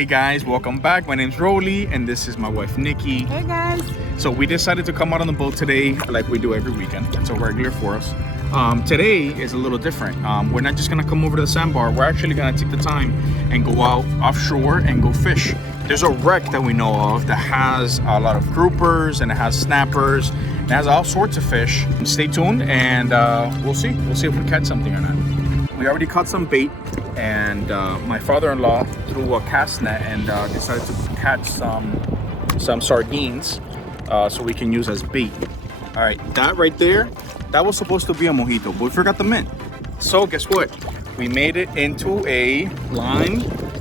Hey guys, welcome back. My name's Rolly and this is my wife Nikki. Hey guys. So we decided to come out on the boat today like we do every weekend. It's a regular for us. Today is a little different. We're not just gonna come over to the sandbar. We're actually gonna take the time and go out offshore and go fish. There's a wreck that we know of that has a lot of groupers and it has snappers. It has all sorts of fish. Stay tuned and we'll see. We'll see if we catch something or not. We already caught some bait and my father-in-law threw a cast net and decided to catch some sardines so we can use as bait. All right, that right there, that was supposed to be a mojito, but we forgot the mint. So guess what? We made it into a lime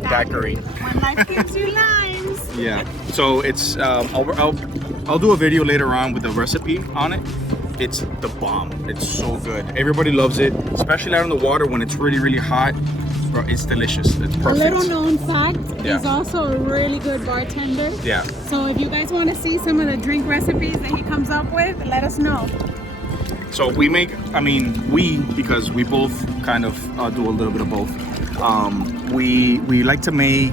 daiquiri. When life gives you limes. Yeah. So it's I'll do a video later on with the recipe on it. It's the bomb. It's so good. Everybody loves it, especially out in the water when it's really, really hot. Bro, it's delicious. It's perfect. A little known fact, he's also a really good bartender. Yeah. So if you guys want to see some of the drink recipes that he comes up with, let us know. So we make, because we both kind of do a little bit of both. We like to make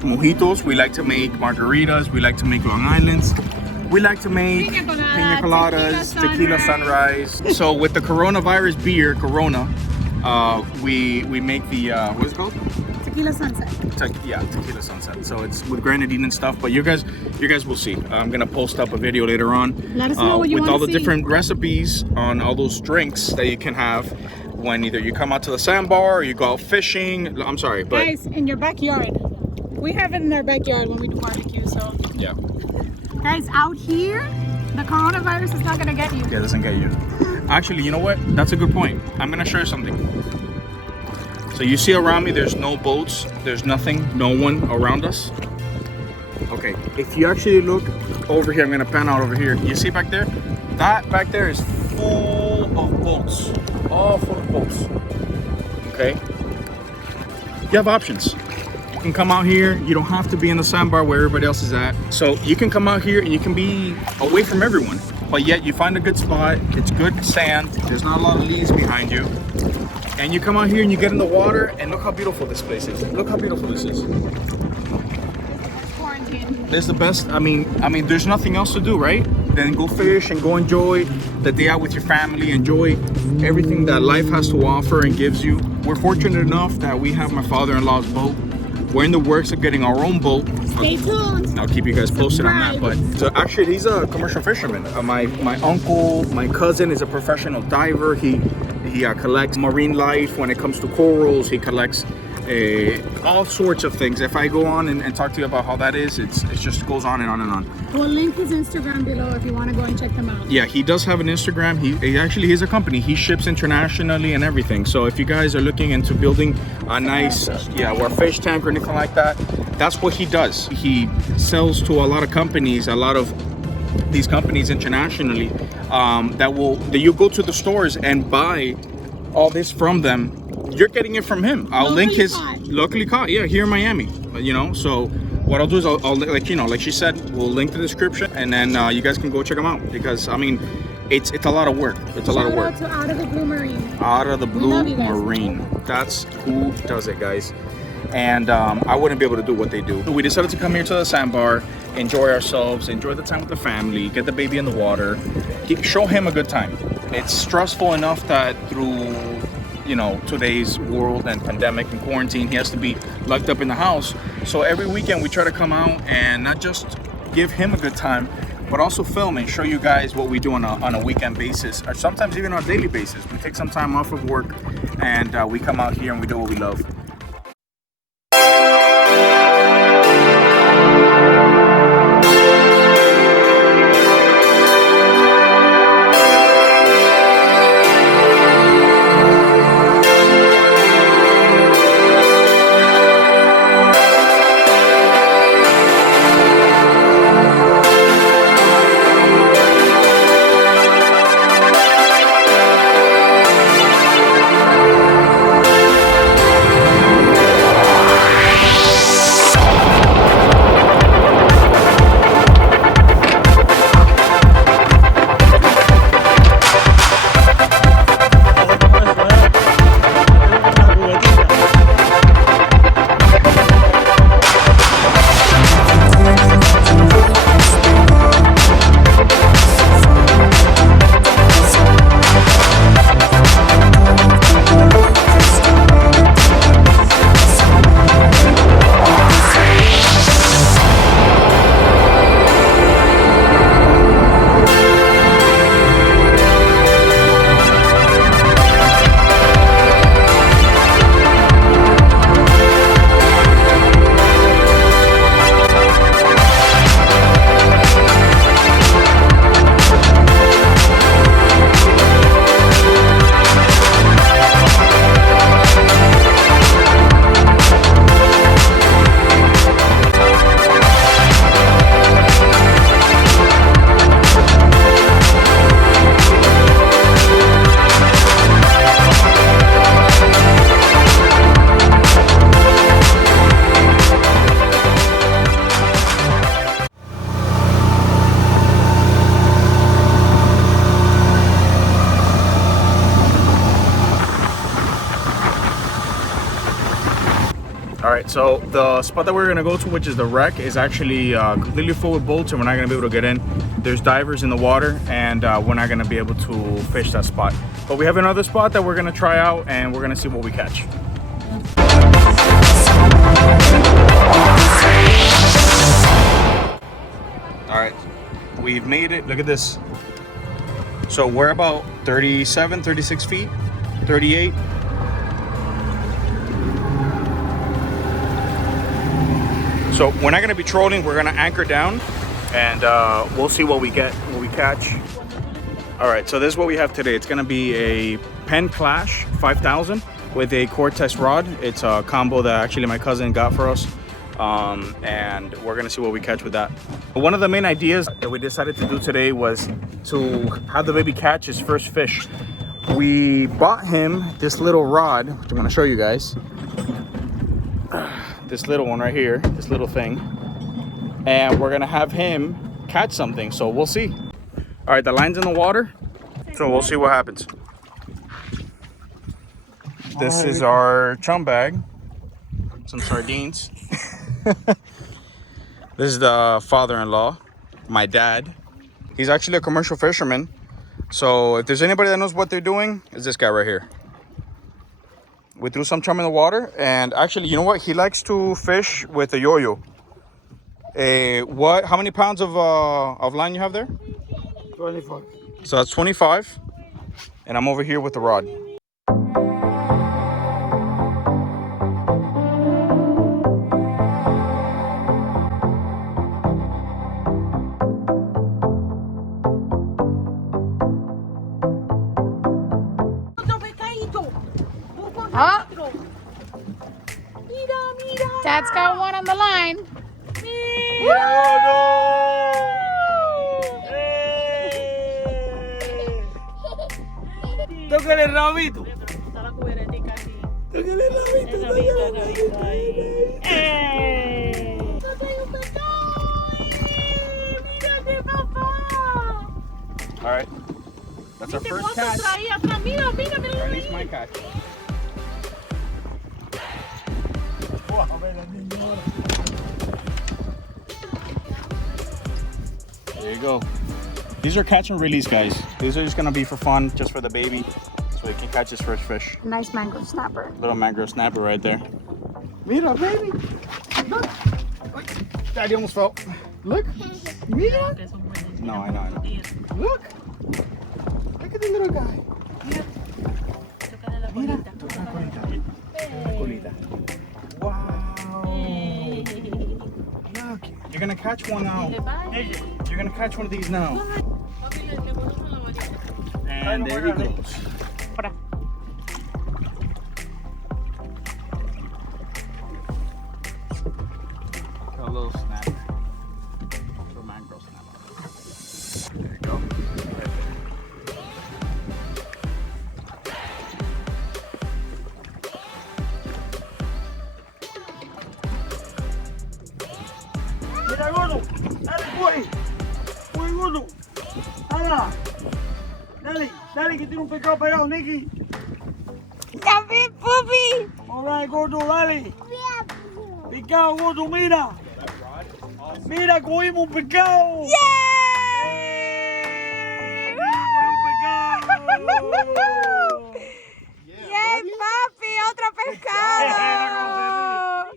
mojitos. We like to make margaritas. We like to make Long Islands. We like to make pina coladas, tequila sunrise. So with the coronavirus beer, Corona, we make the what is it called? Tequila sunset. Tequila sunset. So it's with grenadine and stuff. But you guys will see. I'm gonna post up a video later on. Let us know what you with want all to the see. different recipes on all those drinks that you can have when either you come out to the sandbar or you go out fishing. I'm sorry, but guys, in your backyard. We have it in our backyard when we do barbecue. So yeah. Guys, out here, the coronavirus is not gonna get you. Yeah, it doesn't get you. Actually, you know what? That's a good point. I'm gonna show you something. So you see around me, there's no boats, there's nothing, no one around us. Okay, if you actually look over here, I'm gonna pan out over here. You see back there? That back there is full of boats, all full of boats. Okay? You have options. You can come out here, you don't have to be in the sandbar where everybody else is at. So you can come out here and you can be away from everyone, but yet you find a good spot, it's good sand, there's not a lot of leaves behind you. And you come out here and you get in the water and look how beautiful this place is. Look how beautiful this is. Quarantine. This is the best, I mean, there's nothing else to do, right? Then go fish and go enjoy the day out with your family, enjoy everything that life has to offer and gives you. We're fortunate enough that we have my father-in-law's boat. We're in the works of getting our own boat. Stay tuned. I'll keep you guys posted on that. But so actually, he's a commercial fisherman. My uncle, my cousin is a professional diver. He collects marine life. When it comes to corals, he collects all sorts of things. If I go on and talk to you about how that is, it just goes on and on and on. We'll link his Instagram below if you want to go and check them out. Yeah, he does have an Instagram. He actually has a company. He ships internationally and everything. So if you guys are looking into building a nice, or fish tank or anything like that, that's what he does. He sells to a lot of companies, a lot of these companies internationally that you go to the stores and buy all this from them. You're getting it from him. I'll link his locally caught. Yeah, here in Miami. So what I'll do is I'll like she said, we'll link the description and then you guys can go check them out because it's a lot of work. It's a lot of work. Shout out to Out of the Blue Marine. Out of the Blue Marine. That's who does it, guys. And I wouldn't be able to do what they do. We decided to come here to the sandbar, enjoy ourselves, enjoy the time with the family, get the baby in the water, show him a good time. It's stressful enough that through today's world and pandemic and quarantine, he has to be locked up in the house. So every weekend we try to come out and not just give him a good time, but also film and show you guys what we do on a weekend basis, or sometimes even on a daily basis. We take some time off of work and we come out here and we do what we love. right, so the spot that we're gonna go to, which is the wreck, is actually completely full with boats and we're not gonna be able to get in. There's divers in the water and we're not gonna be able to fish that spot. But we have another spot that we're gonna try out and we're gonna see what we catch. All right, we've made it. Look at this. So we're about 37, 36 feet, 38. So we're not gonna be trolling, we're gonna anchor down and we'll see what we get, what we catch. All right, so this is what we have today. It's gonna be a Penn Clash 5000 with a Cortez rod. It's a combo that actually my cousin got for us. And we're gonna see what we catch with that. But one of the main ideas that we decided to do today was to have the baby catch his first fish. We bought him this little rod, which I'm gonna show you guys. This little one right here, this little thing, and we're gonna have him catch something, so we'll see. All right, the line's in the water, so we'll see what happens. This is our chum bag, some sardines. This is the father-in-law, my dad. He's actually a commercial fisherman, so if there's anybody that knows what they're doing, it's this guy right here. We threw some chum in the water, and actually, you know what? He likes to fish with a yo-yo. How many pounds of line you have there? 25. So that's 25, and I'm over here with the rod. Oh. Dad's got one on the line. Tócale el rabito. Tócale el rabito. All right, that's our first catch. Or at least my catch. There you go. These are catch and release, guys. These are just gonna be for fun, just for the baby, so he can catch his first fish. Nice mangrove snapper. Little mangrove snapper right there. Mira, baby. Look. Daddy almost fell. Look. Mira. No, I know. Look. Look at the little guy. Mira. Wow. Look. You're gonna catch one now. You're gonna catch one of these now. And there he goes. A little snapper. Little mangrove snapper. There you go. Right Mira, gordo. Dale, voy. Voy, gordo. Dale. Dale, dale, que tiene un pescado pegado, Nicky. Come in, Poopy. All right, gordo, dale. Pescado, gordo, mira. Mira, cogimos un pescado. Yay! Yay, papi, otro pescado.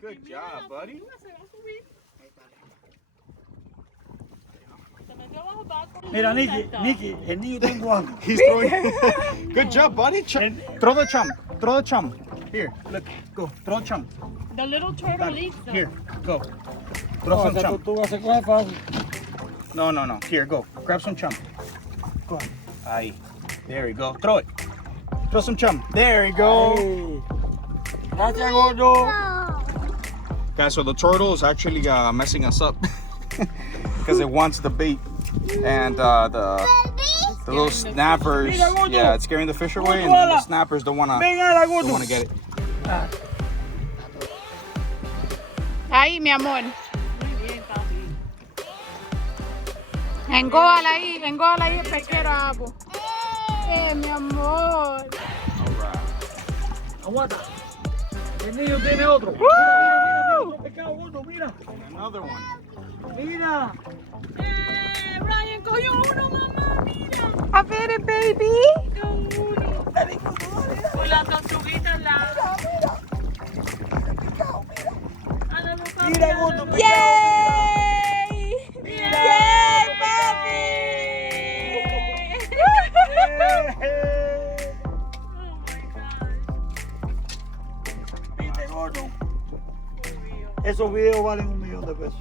Good job, buddy. Mira, Nicky, el niño tengo hambre. He's throwing. Good job, buddy. Throw the chum. Throw the chum. Here, look. Go. Throw the chum. The little turtle leaves them. Here, go. Throw some chum. Tú vas a coger fácil. No. Here, go. Grab some chum. Go on. Ahí. There you go. Throw it. Throw some chum. There you go. Gracias, gordo. Guys, so the turtle is actually messing us up because it wants the bait and the little snappers. Yeah, it's scaring the fish away, and the snappers don't wanna get it. Ahí, mi amor. Engóala ahí el pesquero, Abu. Mi amor. Aguanta. El niño tiene otro. Mira, mira, mira. Otro pescado gordo, mira. And another one. Mira. Brian cogió uno, mamá, mira. A ver, baby. Dale, gordo, dale. Con las tortuguitas, la... Mira, gordo, pescado. ¡Yay! Mira. ¡Yay, papi! ¿Viste, gordo? Esos videos valen $1.000.000 de pesos.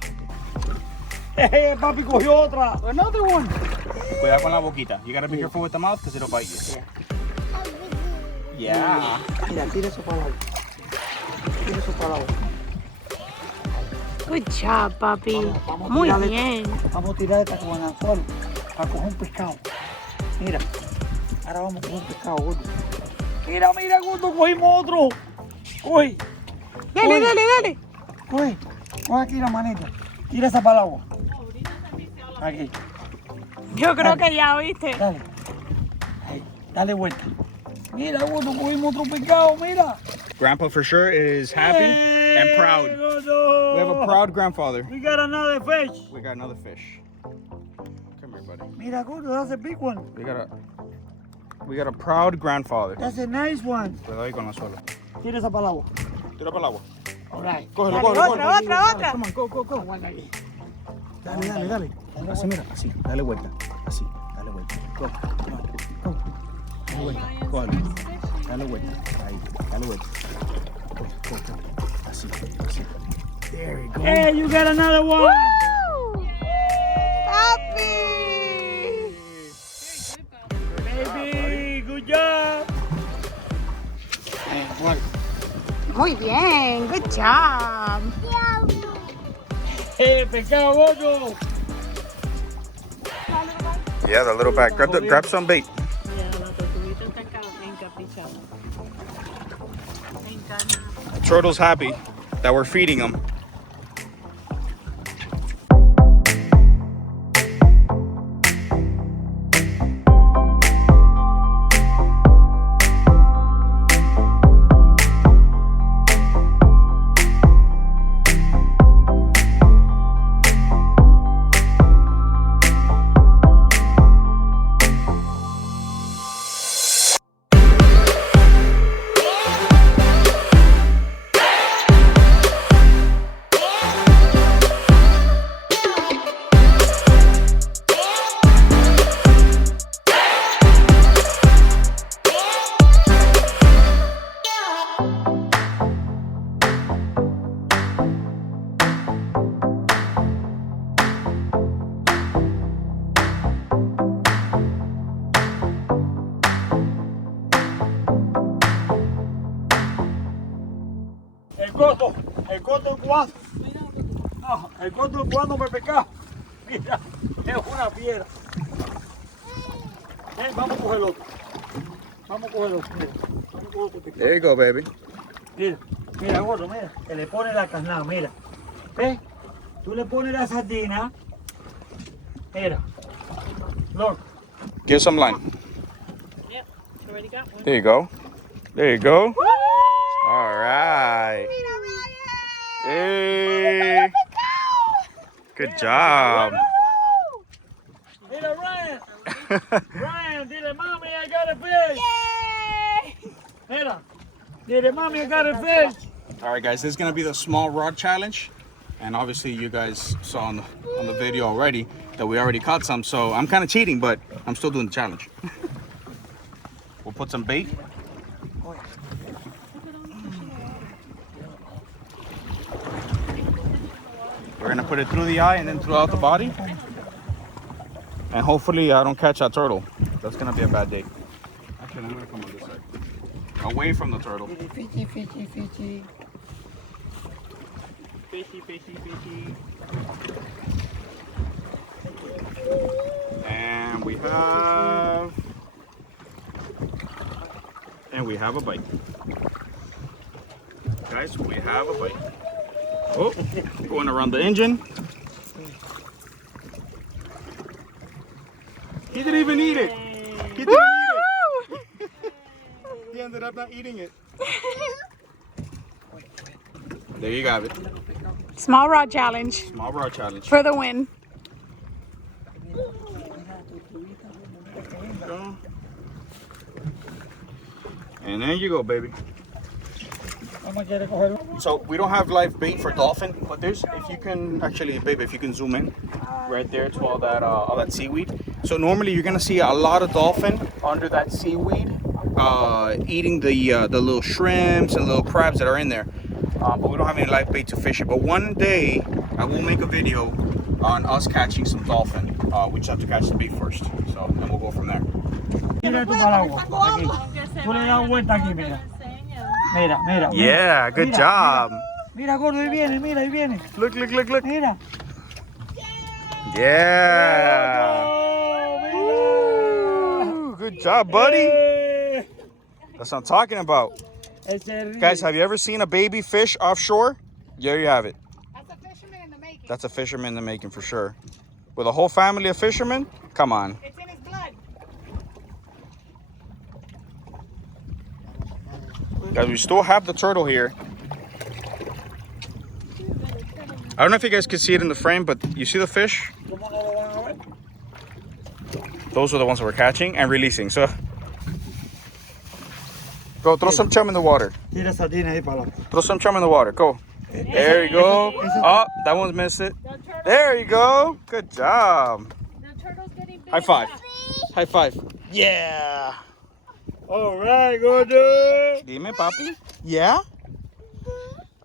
Papi cogió otra. Another one. Cuidado con la boquita. You gotta be careful with the mouth because it'll bite you. Yeah. Mira, tira eso para abajo. Tira eso para abajo. Good job, papi. Vamos a Muy tirarle- bien. Vamos a tirar esta con anzuelo para coger un pescado. Mira. Ahora vamos a coger un pescado, gordo. Mira, mira, gordo, cogimos otro. Coge. Dale, Uy. dale, dale. Coge. Coge aquí la manita. Tira esa para el agua. Aquí. Yo creo que ya oíste. Dale. Ahí. Dale vuelta. Mira, gordo, cogimos otro pescado, mira. Grandpa for sure is happy and proud. Gordo. We have a proud grandfather. We got another fish. We got another fish. Come here, buddy. Mira, gordo, that's a big one. We got a proud grandfather. That's a nice one. Cuidado ahí con la suela. Tira esa para el agua. Tira para el agua. All right. Cógelo, Dale, cógelo, otra, cógelo. otra, otra. Come on, go, go, go. Aguanta aquí. Dale, dale, dale. Así, mira, así. Dale vuelta. Así. Dale vuelta. Go. Come on. Go. Dale vuelta. Cógelo. Dale vuelta. Ahí. Dale vuelta. Go, go, go. Así, así. There you go. Hey, you got another one. Woo! Papi. Baby, good job. Muy bien. Good job. Hey, pescado gordo. Yeah, the little bag. Grab some bait. The turtle's happy that we're feeding him. El coto cubano. No, el coto cubano me pescado. Mira, es una piedra. Vamos a coger el otro. Vamos a coger el otro. Mira, vamos a coger otro pescado. There you go, baby. Mira, mira, gordo, mira. Que le pone la carnada, mira. ¿Ves? Tú le pones la sardina. Mira. Look. Give some line. Yep, already got one. There you go. There you go. All right. Hey. Good job. Mira, Ryan. Ryan, dile, mommy, I got a fish. Yay! Mira. Dile, mommy, I got a fish. All right, guys, this is gonna be the small rod challenge, and obviously you guys saw on the video already that we already caught some. So I'm kind of cheating, but I'm still doing the challenge. We'll put some bait. We're gonna put it through the eye and then throughout the body, and hopefully I don't catch that turtle. That's gonna be a bad day. Actually, I'm gonna come on this side, away from the turtle. Fishy, fishy, fishy. Fishy, fishy, fishy. And we have a bite. Guys, we have a bite. Oh, going around the engine. He didn't even eat it. He didn't eat it. He ended up not eating it. There you have it. Small rod challenge Small rod challenge. for the win. And there you go, baby. So we don't have live bait for dolphin, but there's, if you can actually, baby, if you can zoom in right there to all that seaweed. So normally you're gonna see a lot of dolphin under that seaweed, eating the little shrimps and little crabs that are in there. But we don't have any live bait to fish it. But one day I will make a video on us catching some dolphin. We just have to catch the bait first. So and we'll go from there. Mira tu paraguas. Aquí. Tú le das vuelta aquí, mira. Mira, mira. Yeah, good mira, job. Mira, gordo, ahí viene, mira, ahí viene. Look, look, look, look. Mira. Yeah. Ooh, good job, buddy. That's what I'm talking about. Guys, have you ever seen a baby fish offshore? There you have it. That's a fisherman in the making. That's a fisherman in the making for sure. With a whole family of fishermen? Come on. It's in his blood. Guys, we still have the turtle here. I don't know if you guys can see it in the frame, but you see the fish? Those are the ones that we're catching and releasing. So, go throw some chum in the water. Tira sardina ahí para abajo. Throw some chum in the water. Go. There you go. Oh, that one's missed it. There you go. Good job. The turtle's getting big. High five. High five. Yeah. All right, gordo. Dime, papi. Yeah?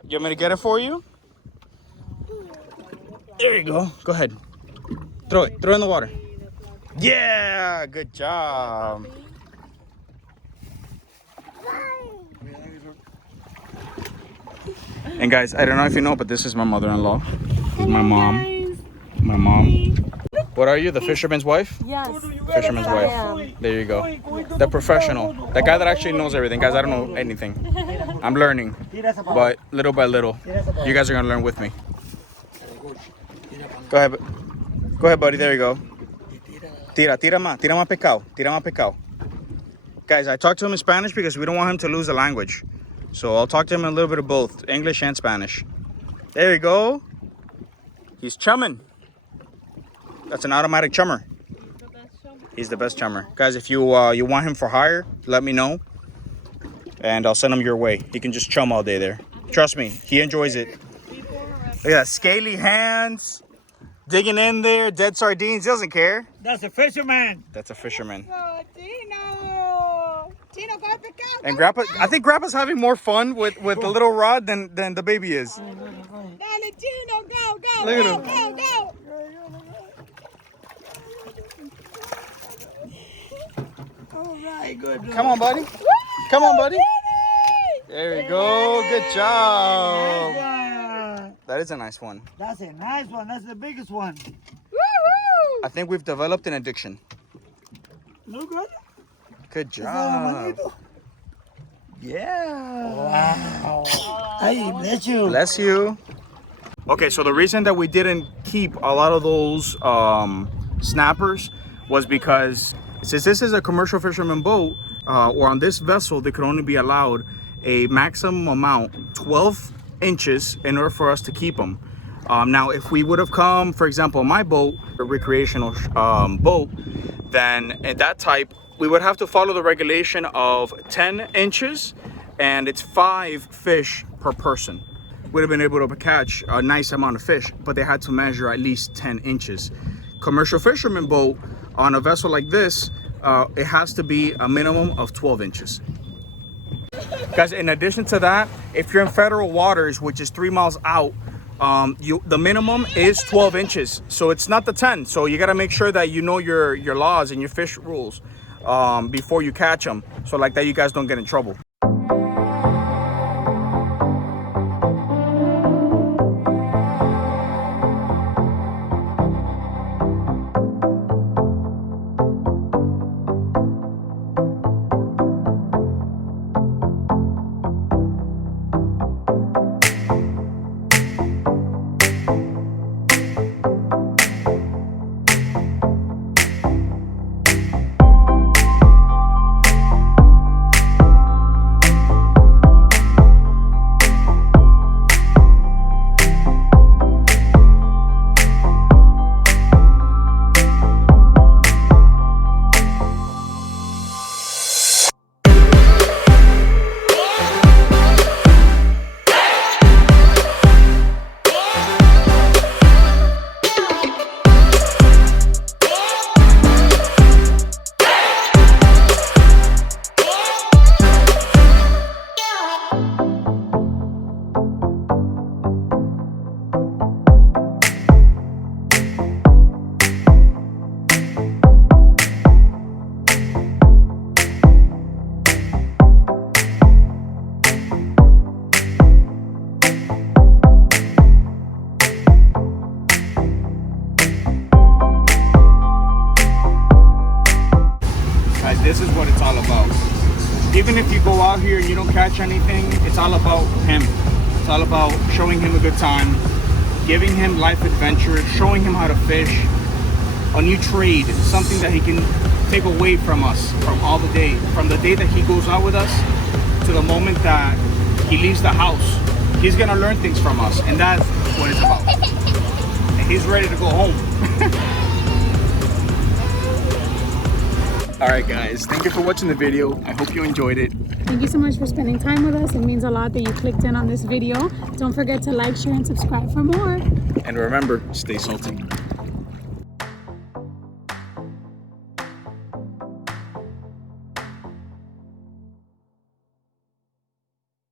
You want me to get it for you? There you go. Go ahead. Throw it. Throw it in the water. Yeah. Good job. And guys, I don't know if you know, but this is my mother-in-law. This is my mom. My mom. What are you? The fisherman's wife? Yes. Fisherman's wife. There you go. The professional. The guy that actually knows everything. Guys, I don't know anything. I'm learning. But little by little, you guys are going to learn with me. Go ahead. Go ahead, buddy. There you go. Tira más pescado. Tira más pescado. Guys, I talked to him in Spanish because we don't want him to lose the language. So I'll talk to him in a little bit of both, English and Spanish. There you go. He's chumming. That's an automatic chummer. He's the best chummer. Guys, if you you want him for hire, let me know. And I'll send him your way. He can just chum all day there. Trust me, he enjoys it. Look at that, scaly hands. Digging in there, dead sardines, he doesn't care. That's a fisherman. That's a fisherman. Oh, Tino. Tino, go pick out. And Grandpa, I think Grandpa's having more fun with the little rod than the baby is. Dale, Tino, go, go, Look at go, him. go, go. All right, good. Come on, buddy. Come on, buddy. There you go. Good job. That is a nice one. That's a nice one. That's the biggest one. Woo-hoo. I think we've developed an addiction. Look good. Good job. Yeah. Wow. Hey, bless you. Bless you. Okay, so the reason that we didn't keep a lot of those snappers was because since this is a commercial fisherman boat, or on this vessel, they could only be allowed a maximum amount, 12 inches, in order for us to keep them. Now, if we would have come, for example, my boat, a recreational boat, then at that type, we would have to follow the regulation of 10 inches, and it's 5 fish per person. Would have been able to catch a nice amount of fish, but they had to measure at least 10 inches. Commercial fisherman boat, on a vessel like this, it has to be a minimum of 12 inches. Guys, in addition to that, if you're in federal waters, which is 3 miles out, the minimum is 12 inches. So it's not the 10. So you got to make sure that you know your laws and your fish rules before you catch them. So like that, you guys don't get in trouble. guys, this is what it's all about. Even if you go out here and you don't catch anything, it's all about him. It's all about showing him a good time, giving him life adventures, showing him how to fish, a new trade, something that he can take away from us from the day that he goes out with us to the moment that he leaves the house. He's gonna learn things from us, and that's what it's about. And he's ready to go home. All right, guys, thank you for watching the video. I hope you enjoyed it. Thank you so much for spending time with us. It means a lot that you clicked in on this video. Don't forget to like, share, and subscribe for more. And remember, stay salty.